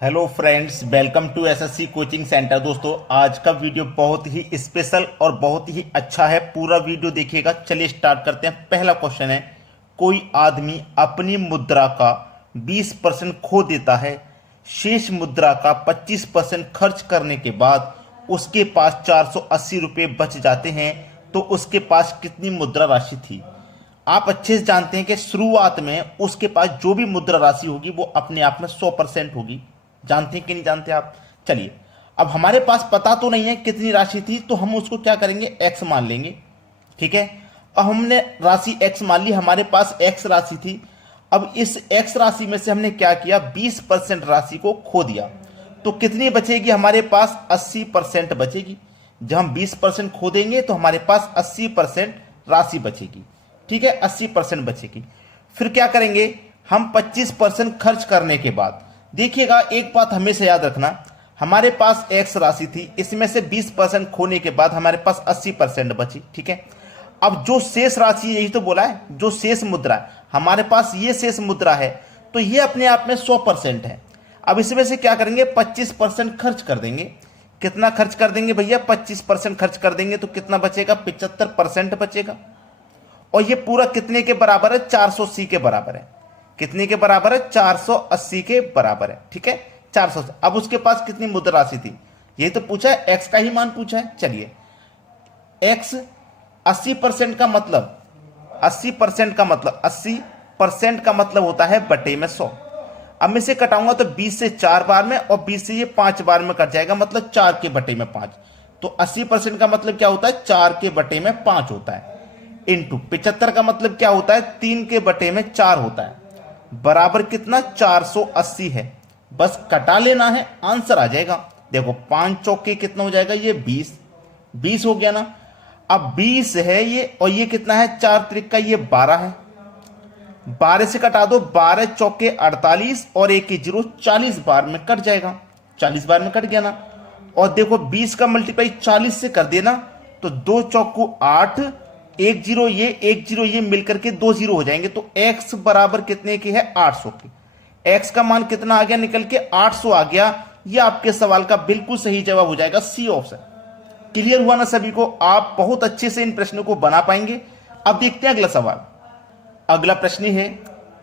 Hello friends, welcome to SSC coaching centre. दोस्तों, आज का वीडियो बहुत ही स्पेशल और बहुत ही अच्छा है। पूरा वीडियो देखिएगा। चलिए स्टार्ट करते हैं। पहला क्वेश्चन है, कोई आदमी अपनी मुद्रा का 20% खो देता है। शेष मुद्रा का 25% खर्च करने के बाद उसके पास 480 रुपये बच जाते हैं, तो उसके पास कितनी मुद्रा राशि थी। आप अच्छे से जानते हैं कि शुरुआत में उसके पास जो भी मुद्रा राशि होगी वो अपने आप में 100% होगी। जानते हैं कि नहीं जानते आप। चलिए, अब हमारे पास पता तो नहीं है कितनी राशि थी, तो हम उसको क्या करेंगे, एक्स मान लेंगे। ठीक है, अब हमने राशि एक्स मान ली, हमारे पास एक्स राशि थी। अब इस एक्स राशि में से हमने क्या किया, 20% राशि को खो दिया, तो कितनी बचेगी हमारे पास, 80% बचेगी। जब हम 20% खो देंगे तो हमारे पास 80% राशि बचेगी। ठीक है, 80% बचेगी। फिर क्या करेंगे हम, 25% खर्च करने के बाद, देखिएगा एक बात हमेशा याद रखना, हमारे पास एक्स राशि थी, इसमें से 20% खोने के बाद हमारे पास 80% बची। ठीक है, अब जो शेष राशि, यही तो बोला है, जो शेष मुद्रा है हमारे पास, ये शेष मुद्रा है, तो ये अपने आप में 100% है। अब इसमें से क्या करेंगे, 25% खर्च कर देंगे। कितना खर्च कर देंगे भैया, 25% खर्च कर देंगे, तो कितना बचेगा, 75% बचेगा। और ये पूरा कितने के बराबर है, 480 के बराबर है। कितने के बराबर है, 480 के बराबर है। ठीक है, 480। अब उसके पास कितनी मुद्रा राशि थी, ये तो पूछा है, एक्स का ही मान पूछा है। चलिए, एक्स 80% का मतलब, 80% का मतलब, 80% का मतलब होता है बटे में 100। अब मैं इसे कटाऊंगा तो 20 से 4 बार में, और 20 से ये 5 बार में कट जाएगा, मतलब 4 के बटे में 5। तो 80% का मतलब क्या होता है, 4 के बटे में 5 होता है। इंटू 75 का मतलब क्या होता है, 3 के बटे में 4 होता है। बराबर कितना, 480 है। बस कटा लेना है, आंसर आ जाएगा। देखो 5 चौके कितना हो जाएगा, ये 20, 20 हो गया ना। अब 20 है ये, और ये कितना है, 4 त्रिक का ये 12 है। 12 से कटा दो, 12 चौके 48, और 1 की 0, 40 बार में कट जाएगा। 40 बार में कट गया ना। और देखो 20 का मल्टीप्लाई 40 से कर देना, तो 2 चौको 8, 1 0 ये, 1 0 ये मिलकर के 2 0 हो जाएंगे। तो x बराबर कितने की है, 800 की। x का मान कितना आ गया निकल के, 800 आ गया। ये आपके सवाल का बिल्कुल सही जवाब हो जाएगा, सी ऑप्शन। क्लियर हुआ ना सभी को। आप बहुत अच्छे से इन प्रश्नों को बना पाएंगे। अब देखते हैं अगला सवाल। अगला प्रश्न है,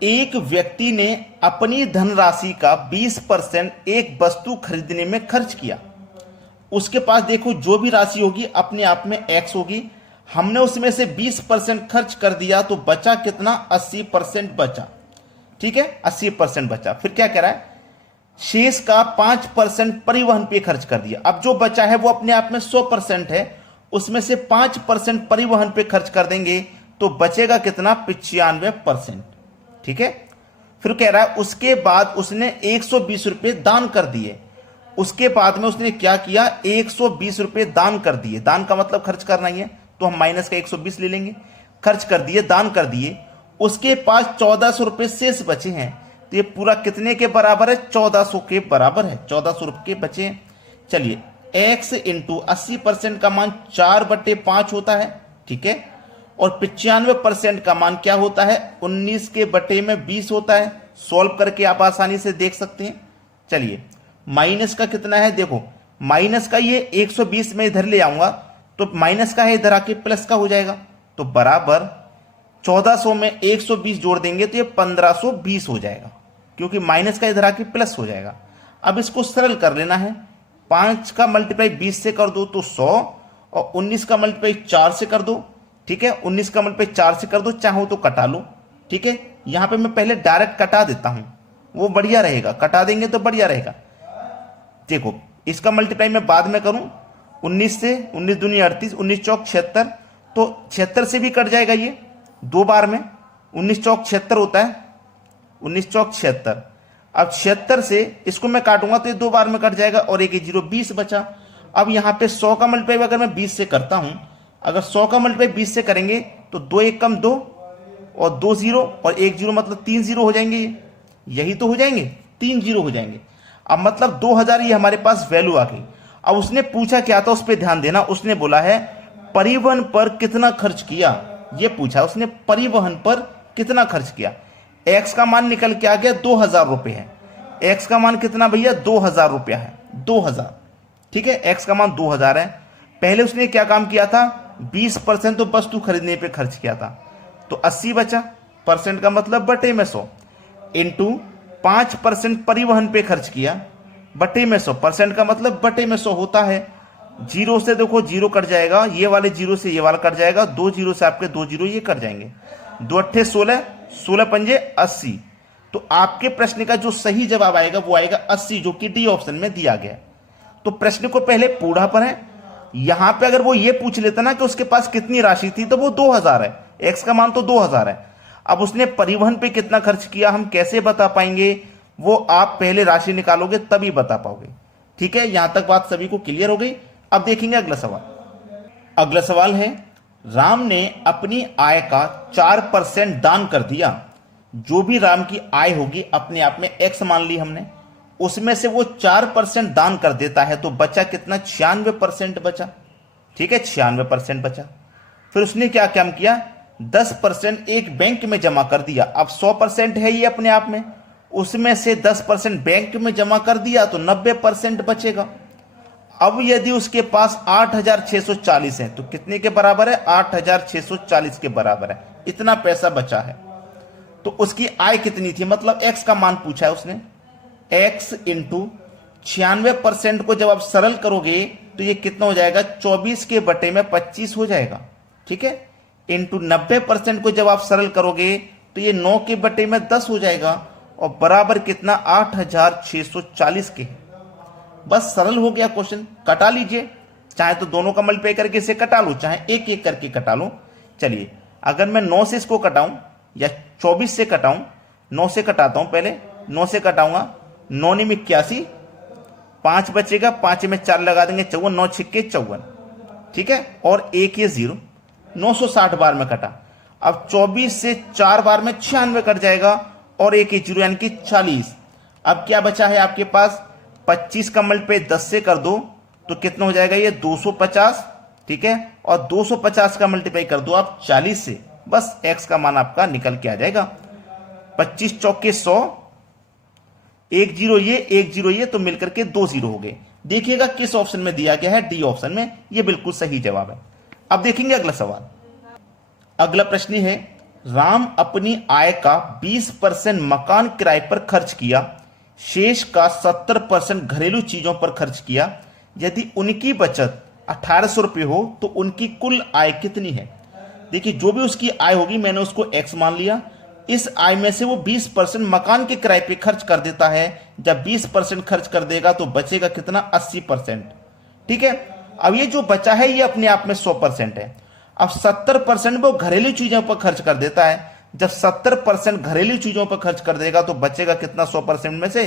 एक व्यक्ति ने अपनी धनराशि का 20% एक वस्तु खरीदने में खर्च किया। उसके पास देखो जो भी राशि होगी अपने आप में x होगी। हमने उसमें से 20% खर्च कर दिया, तो बचा कितना, 80% बचा। ठीक है, 80% बचा। फिर क्या कह रहा है, शेष का 5% परिवहन पे खर्च कर दिया। अब जो बचा है वो अपने आप में 100% है, उसमें से 5% परिवहन पे खर्च कर देंगे, तो बचेगा कितना, 95%। ठीक है, फिर कह रहा है उसके बाद उसने 120 रुपये दान कर दिए। उसके बाद में उसने क्या किया, 120 रुपये दान कर दिए। दान का मतलब खर्च करना ही है, तो हम माइनस का 120 ले लेंगे। खर्च कर दिए, दान कर दिए। उसके पास 1400 रुपये शेष बचे हैं, तो ये पूरा कितने के बराबर है, 1400 के बराबर है। 1400 रुपये बचे हैं। चलिए, x इंटू 80% का मान 4/5 होता है। ठीक है, और 95% का मान क्या होता है, 19 के बटे में 20 होता है। सॉल्व करके आप आसानी से देख सकते हैं। चलिए, माइनस का कितना है, देखो माइनस का ये 120 में इधर ले आऊंगा, तो माइनस का है, इधर आके प्लस का हो जाएगा। तो बराबर 1400 में 120 जोड़ देंगे तो ये 1520 हो जाएगा, क्योंकि माइनस का इधर आके प्लस हो जाएगा। अब इसको सरल कर लेना है। 5 का मल्टीप्लाई 20 से कर दो तो 100, और 19 का मल्टीप्लाई 4 से कर दो। ठीक है, 19 का मल्टीप्लाई 4 से कर दो, चाहो तो कटा लो। ठीक है, यहां पे मैं पहले डायरेक्ट कटा देता हूं, वो बढ़िया रहेगा। कटा देंगे तो बढ़िया रहेगा। देखो इसका मल्टीप्लाई मैं बाद में करूं, 19 से 19 दूनी 38, 19 चौक 76, तो 76 से भी कट जाएगा ये 2 बार में। 19 चौक 76 होता है, 19 चौक 76। अब 76 से इसको मैं काटूंगा तो ये 2 बार में कट जाएगा, और 1 0 20 बचा। अब यहाँ पे 100 का मल्टीप्लाई अगर मैं 20 से करता हूं, अगर 100 का मल्टीप्लाई 20 से करेंगे तो 2 1 कम 2, और 2 0 और 1 0, मतलब 3 0 हो जाएंगे। ये यही तो हो जाएंगे, 3 0 हो जाएंगे। अब मतलब 2000 ये हमारे पास वैल्यू आ गई। अब उसने पूछा क्या था, उस पर ध्यान देना। उसने बोला है परिवहन पर कितना खर्च किया, ये पूछा उसने, परिवहन पर कितना खर्च किया। एक्स का मान निकल के आ गया 2000 रुपये है। x का मान कितना भैया 2000 रुपया है, 2000। ठीक है, x का मान 2000 है। पहले उसने क्या काम किया था, 20% तो वस्तु खरीदने पे खर्च किया था, तो 80 बचा। परसेंट का मतलब बटे में 100 इंटू 5% परिवहन पे खर्च किया बटे में 100। परसेंट का मतलब बटे में 100 होता है। जीरो से देखो जीरो कट जाएगा, ये वाले जीरो से ये वाला कट जाएगा, 2 जीरो से आपके 2 जीरो ये कट जाएंगे। 2 अट्ठे 16, 16 पंजे 80। तो आपके प्रश्न का जो सही जवाब आएगा वो आएगा 80, जो कि डी ऑप्शन में दिया गया। तो प्रश्न को पहले पूरा पढ़ें। यहां पे अगर वो ये पूछ लेता ना कि उसके पास कितनी राशि थी, तो वो 2000 है, एक्स का मान तो 2000 है। अब उसने परिवहन पे कितना खर्च किया हम कैसे बता पाएंगे, वो आप पहले राशि निकालोगे तभी बता पाओगे। ठीक है, यहां तक बात सभी को क्लियर हो गई। अब देखेंगे अगला सवाल। अगला सवाल है, राम ने अपनी आय का 4% दान कर दिया। जो भी राम की आय होगी अपने आप में एक्स मान ली हमने, उसमें से वो 4% दान कर देता है, तो बचा कितना, 96% बचा। ठीक है, 96% बचा। फिर उसने क्या काम किया, 10% एक बैंक में जमा कर दिया। अब 100% है ये अपने आप में, उसमें से 10% बैंक में जमा कर दिया तो 90% बचेगा। अब यदि उसके पास 8640 है तो कितने के बराबर है, 8640 के बराबर है। इतना पैसा बचा है, तो उसकी आय कितनी थी, मतलब एक्स का मान पूछा है उसने। एक्स इंटू 96% को जब आप सरल करोगे तो ये कितना हो जाएगा, 24 के बटे में 25 हो जाएगा। ठीक है, इंटू 90% को जब आप सरल करोगे तो ये 9 के बटे में 10 हो जाएगा, और बराबर कितना, 8640 के। बस सरल हो गया क्वेश्चन। कटा लीजिए, चाहे तो दोनों का मल्टीप्लाई करके इसे कटा लो, चाहे एक एक करके कटा लो। चलिए, अगर मैं 9 से इसको कटाऊं या 24 से कटाऊं, 9 से कटाता हूं, पहले 9 से कटाऊंगा, 9 में 81, 5 बचेगा, 5 में 4 लगा देंगे 54, 9 छिक्के 54। ठीक है, और एक ये 0, 960 बार में कटा। अब 24 से 4 बार में 96 कट जाएगा, और एक 0 यानी कि 40। अब क्या बचा है आपके पास, 25 का मल्टीप्लाई 10 से कर दो तो कितना हो जाएगा, ये 250। ठीक है, और 250 का मल्टीप्लाई कर दो आप 40 से, बस x का मान आपका निकल के आ जाएगा। 25 चौके 100, 1 0 ये 1 0 ये, तो मिलकर के 2 0 हो गए। देखिएगा किस ऑप्शन में दिया गया है, डी ऑप्शन में। ये बिल्कुल सही जवाब है। अब देखेंगे अगला सवाल। अगला प्रश्न है, राम अपनी आय का 20% मकान किराए पर खर्च किया, शेष का 70% घरेलू चीजों पर खर्च किया। यदि उनकी बचत 1800 रुपये हो तो उनकी कुल आय कितनी है। देखिए, जो भी उसकी आय होगी मैंने उसको x मान लिया। इस आय में से वो 20% मकान के किराए पे खर्च कर देता है। जब 20% खर्च कर देगा तो बचेगा कितना, 80%। ठीक है, अब ये जो बचा है ये अपने आप में 100% है। अब 70% वो घरेलू चीजों पर खर्च कर देता है। जब 70% घरेलू चीजों पर खर्च कर देगा तो बचेगा कितना, 100% में से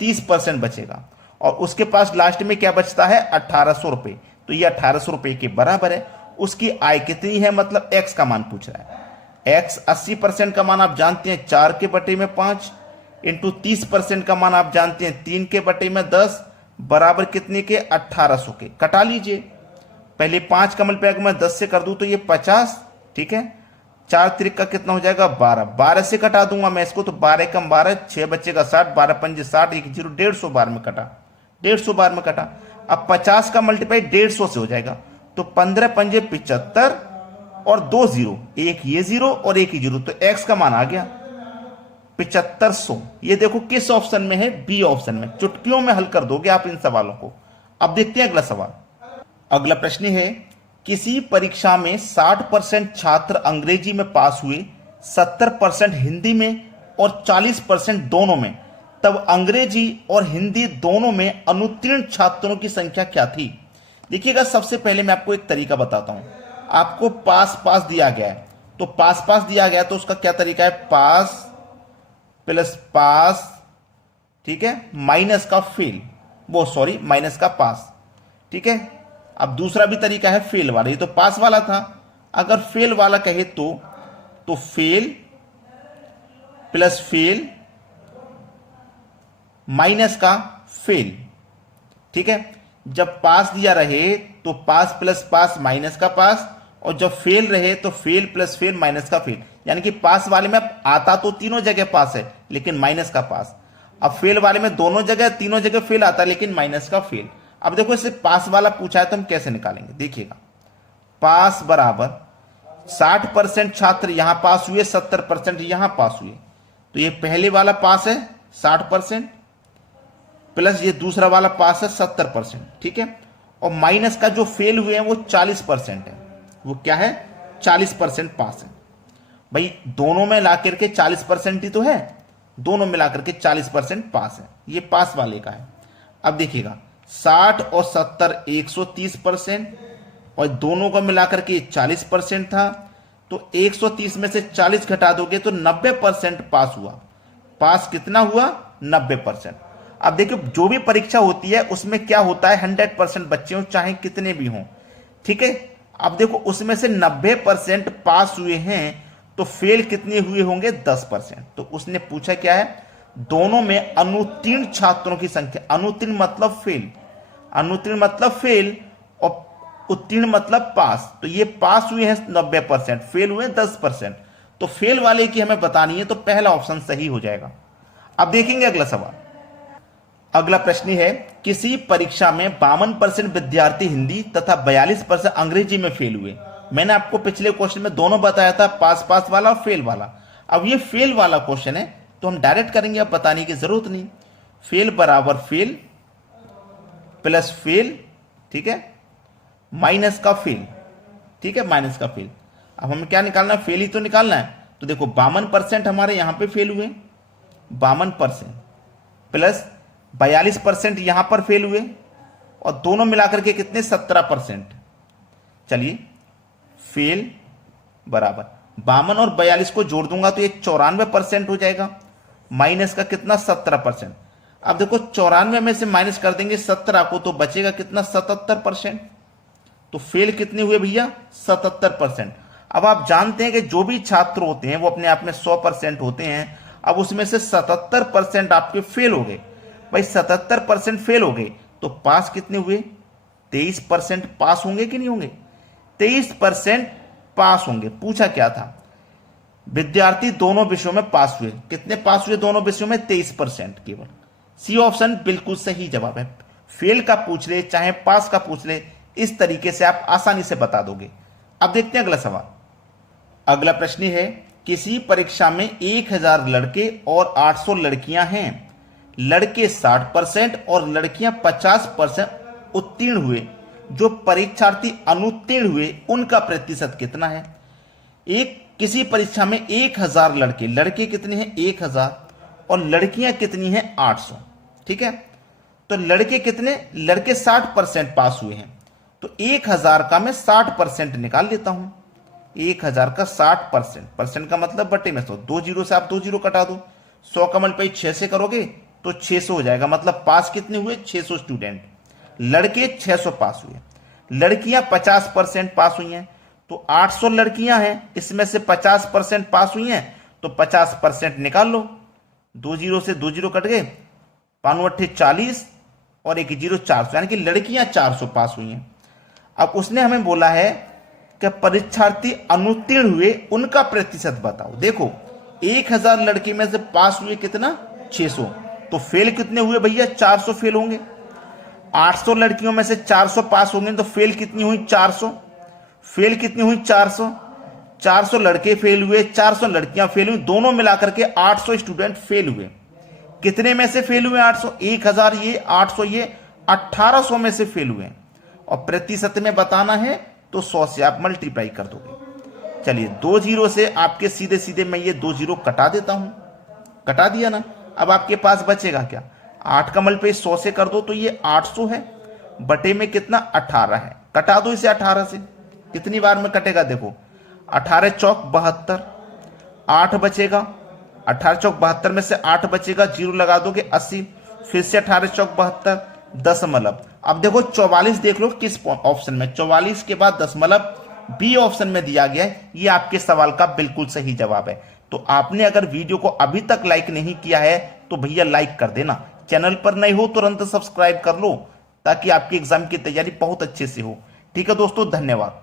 30% बचेगा। और उसके पास लास्ट में क्या बचता है, 1800 रुपये। तो ये 1800 रुपये के बराबर है। उसकी आय कितनी है, मतलब x का मान पूछ रहा है। x 80% का मान आप जानते हैं 4 के बटे में 5, इंटू 30% का मान आप जानते हैं 3 के बटे में 10, बराबर कितने के, 1800 के। कटा लीजिए, पहले 5 का मल्टीप्लाई मैं 10 से कर दूं तो ये 50। ठीक है, 4 त्रिक का कितना हो जाएगा, 12। 12 से कटा दूंगा मैं इसको तो 12 कम 12, 6 बचेगा 60, 12 पंजे 60, 1 0, 150 बार में कटा, 150 बार में कटा। अब 50 का मल्टीप्लाई 150 से हो जाएगा, तो 15 पंजे 75 और 2 0, एक ये 0 और एक ही 0, तो x का मान आ गया 7500। ये देखो किस ऑप्शन में है, बी ऑप्शन में। चुटकियों में हल कर दोगे आप इन सवालों को। अब देखते हैं अगला सवाल। अगला प्रश्न है, किसी परीक्षा में 60% छात्र अंग्रेजी में पास हुए, 70% हिंदी में और 40% दोनों में, तब अंग्रेजी और हिंदी दोनों में अनुत्तीर्ण छात्रों की संख्या क्या थी। देखिएगा, सबसे पहले मैं आपको एक तरीका बताता हूं। आपको पास पास दिया गया है, तो पास पास दिया गया है तो उसका क्या तरीका है, पास प्लस पास, ठीक है, माइनस का फेल, वो सॉरी माइनस का पास। ठीक है, अब दूसरा भी तरीका है फेल वाला। ये तो पास वाला था, अगर फेल वाला कहे तो फेल प्लस फेल माइनस का फेल। ठीक है, जब पास दिया रहे तो पास प्लस पास माइनस का पास, और जब फेल रहे तो फेल प्लस फेल माइनस का फेल। यानी कि पास वाले में आता तो तीनों जगह पास है लेकिन माइनस का पास। अब फेल वाले में दोनों जगह तीनों जगह फेल आता है, लेकिन माइनस का फेल। अब देखो इससे पास वाला पूछा है तो हम कैसे निकालेंगे, देखिएगा पास बराबर 60% छात्र यहां पास हुए, 70% यहां पास हुए, तो ये पहले वाला पास है 60% प्लस ये दूसरा वाला पास है 70%, ठीक है। और माइनस का जो फेल हुए हैं वो 40% है, वो क्या है 40% पास है। भाई दोनों में ला करके 40% ही तो है, दोनों मिला करके 40% पास है, ये पास वाले का है। अब देखिएगा 60 और 70 130%, और दोनों को मिलाकर के 40% था, तो 130 में से 40 घटा दोगे तो 90% पास हुआ। पास कितना हुआ 90%। अब देखिए जो भी परीक्षा होती है उसमें क्या होता है 100% बच्चे हो चाहे कितने भी हों, ठीक है। अब देखो उसमें से 90% पास हुए हैं तो फेल कितने हुए होंगे 10%। तो उसने पूछा क्या है, दोनों में अनुत्तीर्ण छात्रों की संख्या, अनुत्तीर्ण मतलब फेल, अनुत्तीर्ण मतलब फेल और उत्तीर्ण मतलब पास, तो ये पास हुए हैं 90%, फेल हुए 10%, तो फेल वाले की हमें बतानी है, तो पहला ऑप्शन सही हो जाएगा। अब देखेंगे अगला सवाल। अगला प्रश्न है, किसी परीक्षा में 52% विद्यार्थी हिंदी तथा 42% अंग्रेजी में फेल हुए। मैंने आपको पिछले क्वेश्चन में दोनों बताया था, पास पास वाला और फेल वाला। अब ये फेल वाला क्वेश्चन है तो हम डायरेक्ट करेंगे, अब बताने की जरूरत नहीं। फेल बराबर फेल प्लस फेल, ठीक है, माइनस का फेल, ठीक है, माइनस का फेल। अब हमें क्या निकालना है, फेल ही तो निकालना है। तो देखो 52% हमारे यहां पे फेल हुए, 52% प्लस 42% यहां पर फेल हुए, और दोनों मिलाकर के कितने 17%। चलिए फेल बराबर 52 और 42 को जोड़ दूंगा तो ये 94% हो जाएगा, माइनस का कितना 17%। अब देखो 94 में से माइनस कर देंगे 17 को तो बचेगा कितना 77%। तो फेल कितने हुए भैया 77%। अब आप जानते हैं कि जो भी छात्र होते हैं वो अपने आप में 100% होते हैं, अब उसमें से 77% आपके फेल हो गए। भाई 77% फेल हो गए तो पास कितने हुए 23% पास होंगे कि नहीं होंगे, 23% पास होंगे। पूछा क्या था, विद्यार्थी दोनों विषयों में पास हुए, कितने पास हुए दोनों विषयों में 23% केवल। सी ऑप्शन बिल्कुल सही जवाब है। फेल का पूछ ले चाहे पास का पूछ ले, इस तरीके से आप आसानी से बता दोगे। अब देखते हैं अगला सवाल। अगला प्रश्न है, किसी परीक्षा में 1000 लड़के और 800 लड़कियां हैं, लड़के 60% और लड़कियां 50% उत्तीर्ण हुए, जो परीक्षार्थी अनुत्तीर्ण हुए उनका प्रतिशत कितना है। किसी परीक्षा में 1000 लड़के, लड़के कितने हैं 1000 और लड़कियां कितनी हैं 800, ठीक है। तो लड़के कितने, लड़के 60% पास हुए हैं, तो 1000 का मैं 60% निकाल लेता हूं। 1000 का 60%, परसेंट का मतलब बटे में 100, 2 जीरो से आप 2 जीरो कटा दो, 100 का मल्टीप्लाई 6 से करोगे तो 600 हो जाएगा। मतलब पास कितने हुए 600 स्टूडेंट, लड़के 600 पास हुए, लड़कियां 50% पास हुई हैं। तो 800 लड़कियां हैं, इसमें से 50% पास हुई हैं, तो 50% निकाल लो। 2 जीरो से 2 जीरो कट गए, 5 8 40 और 1 जीरो 400, यानी कि लड़कियां 400 पास हुई हैं। अब उसने हमें बोला है कि परीक्षार्थी अनुत्तीर्ण हुए उनका प्रतिशत बताओ। देखो 1000 लड़के में से पास हुए कितना 600, तो फेल कितने हुए भैया 400 फेल होंगे। 800 लड़कियों में से 400 पास होंगे तो फेल कितनी हुई 400, फेल कितनी हुई 400, 400 लड़के फेल हुए, 400 लड़कियां फेल हुई, दोनों मिलाकर के 800 स्टूडेंट फेल हुए। कितने में से फेल हुए 800, 1000 ये 800 ये 1800 में से फेल हुए। और प्रतिशत में बताना है तो 100 से आप मल्टीप्लाई कर दोगे। चलिए 2 जीरो से आपके सीधे सीधे मैं ये 2 जीरो कटा देता हूं, कटा दिया ना। अब आपके पास बचेगा क्या, 8 का मल्टीप्लाई 100 से कर दो तो ये 800 है, बटे में कितना 18 है, कटा दो इसे 18 से। कितनी बार में कटेगा देखो, 18 चौक 72, 8 बचेगा, 18 चौक 72 में से 8 बचेगा, जीरो लगा दोगे 80, फिर से 18 चौक 72 दशमलव। अब देखो 44 देख लो किस ऑप्शन में, 44 के बाद दशमलव बी ऑप्शन में दिया गया है। ये आपके सवाल का बिल्कुल सही जवाब है। तो आपने अगर वीडियो को अभी तक लाइक नहीं किया है तो भैया लाइक कर देना, चैनल पर नए हो तुरंत सब्सक्राइब कर लो ताकि आपकी एग्जाम की तैयारी बहुत अच्छे से हो। ठीक है दोस्तों, धन्यवाद।